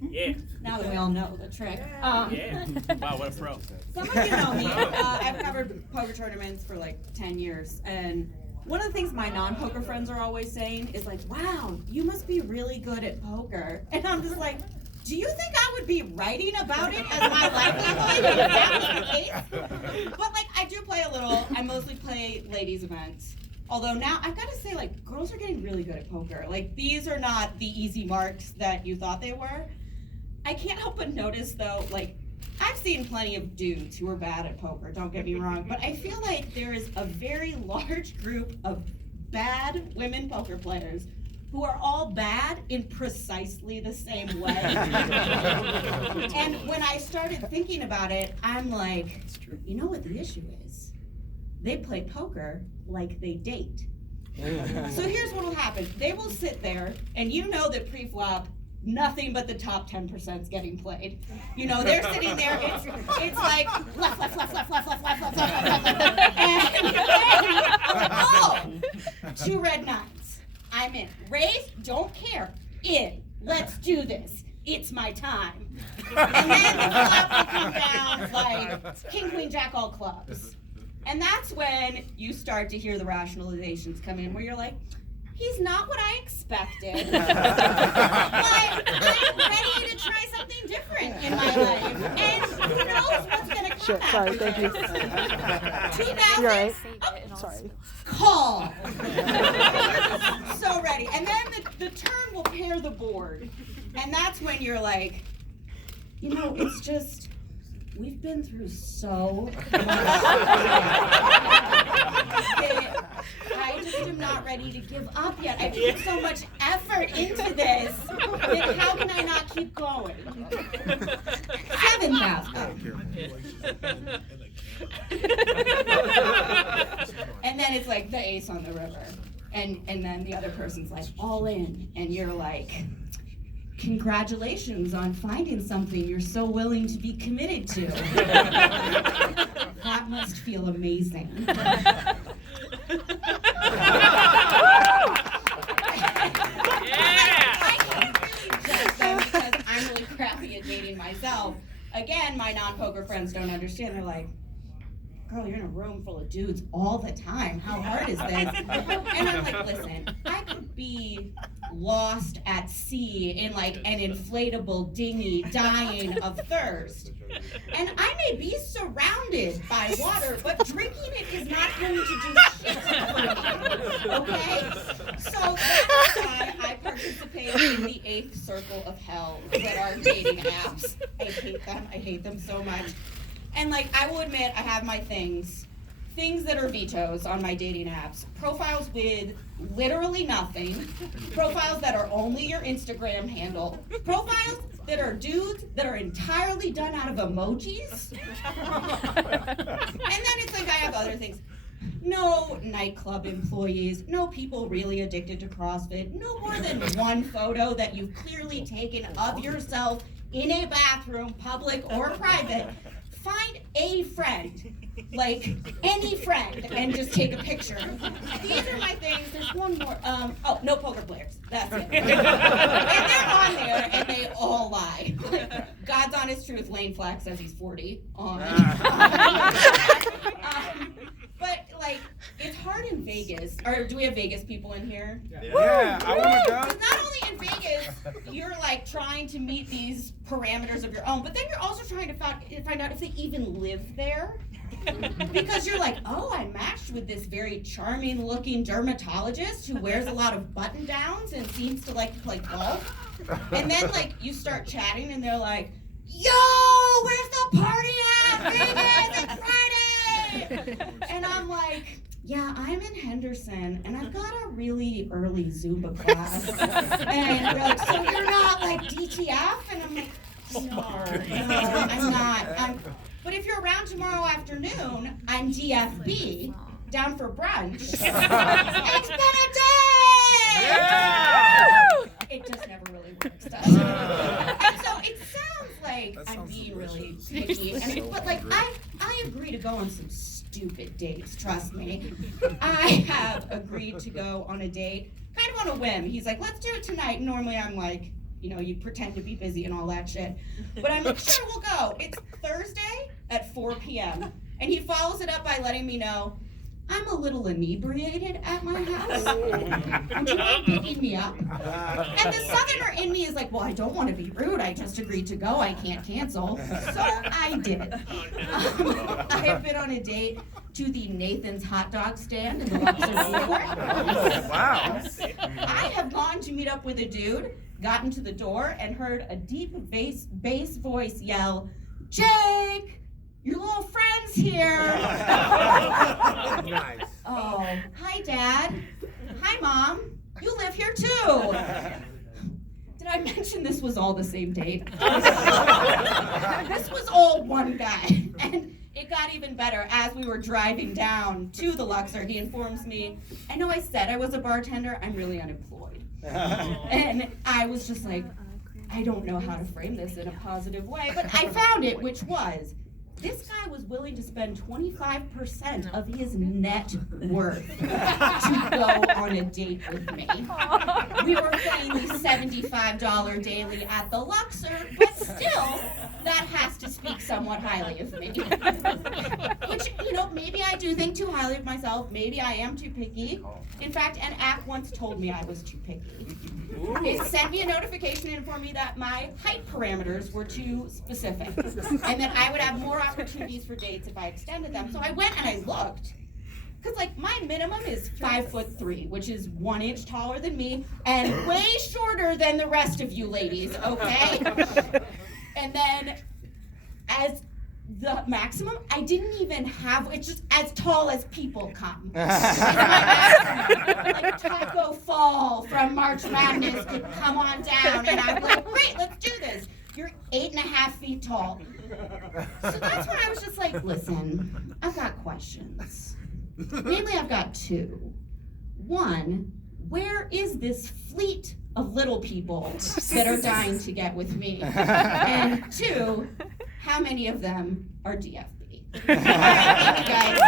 Yeah. Now that we all know the trick. Yeah. Wow, what a pro. Some of you know me. I've covered poker tournaments for like 10 years, and one of the things my non-poker friends are always saying is like, wow, you must be really good at poker. And I'm just like, do you think I would be writing about it as my livelihood if that was the case? But like, I do play a little. I mostly play ladies' events. Although now, I've got to say, like, girls are getting really good at poker. Like, these are not the easy marks that you thought they were. I can't help but notice, though, like, I've seen plenty of dudes who are bad at poker, don't get me wrong, but I feel like there is a very large group of bad women poker players who are all bad in precisely the same way. And when I started thinking about it, I'm like, you know what the issue is? They play poker like they date. So here's what will happen. They will sit there, and you know that pre-flop, nothing but the top 10% is getting played. You know, they're sitting there, it's like left, and oh, 2 red 9s. I'm in. Raise, don't care. In. Let's do this. It's my time. And then the flop will come down like king, queen, jack, all clubs. And that's when you start to hear the rationalizations come in where you're like, he's not what I expected. But I'm ready to try something different in my life. And who knows what's going to come out. Sorry, thank you. 2000? You're right. Oh, Sorry. call. So ready. And then the turn will pair the board. And that's when you're like, you know, it's just, we've been through so much. I just am not ready to give up yet. I put so much effort into this that how can I not keep going? 7,000. And then it's like the ace on the river. And then the other person's like, all in. And you're like, congratulations on finding something you're so willing to be committed to. That must feel amazing. I can't really judge them because I'm really crappy at dating myself. Again, my non-poker friends don't understand. They're like, girl, you're in a room full of dudes all the time. How hard is this? And I'm like, listen, I could be lost at sea in like an inflatable dinghy dying of thirst. And I may be surrounded by water, but drinking it is not going to do shit for me. Okay? So that's why I participate in the 8th circle of hell that are dating apps. I hate them. I hate them so much. And like, I will admit, I have my things that are vetoes on my dating apps. Profiles with literally nothing. Profiles that are only your Instagram handle. Profiles that are dudes that are entirely done out of emojis. And then it's like, I have other things. No nightclub employees, no people really addicted to CrossFit, no more than one photo that you've clearly taken of yourself in a bathroom, public or private. Find a friend, like any friend, and just take a picture. These are my things. There's one more. Oh, no poker players. That's it. And they're on there, and they all lie. God's honest truth. Lane Flack says he's 40. But like, it's hard in Vegas. Or do we have Vegas people in here? Yeah, I want to go. Because not only in Vegas, you're like trying to meet these parameters of your own, but then you're also trying to find out if they even live there. Because you're like, oh, I matched with this very charming looking dermatologist who wears a lot of button downs and seems to like to play golf. And then like you start chatting and they're like, yo, where's the party at? Vegas, it's Friday! And I'm like, yeah, I'm in Henderson, and I've got a really early Zumba class. And they're like, so you're not like DTF? And I'm like, no, I'm not. But if you're around tomorrow afternoon, I'm DFB, down for brunch. It's been a day! Yeah! It just never really works, does it? And so it sounds like I'm being really picky, but like I agree to go on some stupid dates, trust me. I have agreed to go on a date, kind of on a whim. He's like, let's do it tonight. Normally I'm like, you pretend to be busy and all that shit. But I'm like, sure, we'll go. It's Thursday at 4 p.m. And he follows it up by letting me know, I'm a little inebriated at my house. Would you mind picking me up? And the southerner in me is like, well, I don't want to be rude. I just agreed to go. I can't cancel. So I did. I have been on a date to the Nathan's hot dog stand in the Luxor Boulevard. Wow. I have gone to meet up with a dude, gotten to the door, and heard a deep bass voice yell, Jake! Your little friend's here. Nice. Oh, hi, Dad. Hi, Mom. You live here too. Did I mention this was all the same date? This was all one guy. And it got even better. As we were driving down to the Luxor, he informs me, I know I said I was a bartender. I'm really unemployed. And I was just like, I don't know how to frame this in a positive way, but I found it, which was, this guy was willing to spend 25% of his net worth to go on a date with me. We were paying the $75 daily at the Luxor, but still, that has to speak somewhat highly of me. Which, maybe I do think too highly of myself. Maybe I am too picky. In fact, an app once told me I was too picky. It sent me a notification to inform me that my height parameters were too specific and that I would have more opportunities for dates if I extended them. So I went and I looked. Because my minimum is 5'3", which is 1 inch taller than me and way shorter than the rest of you ladies, okay? And then as the maximum, I didn't even have, it's just as tall as people come. It's my maximum. Like Taco Fall from March Madness could come on down, and I'm like, great, let's do this. You're 8.5 feet tall. So that's when I was just like, listen, I've got questions. Mainly I've got two. One, where is this fleet of little people that are dying to get with me? And two, how many of them are DFB? All right, thank you guys.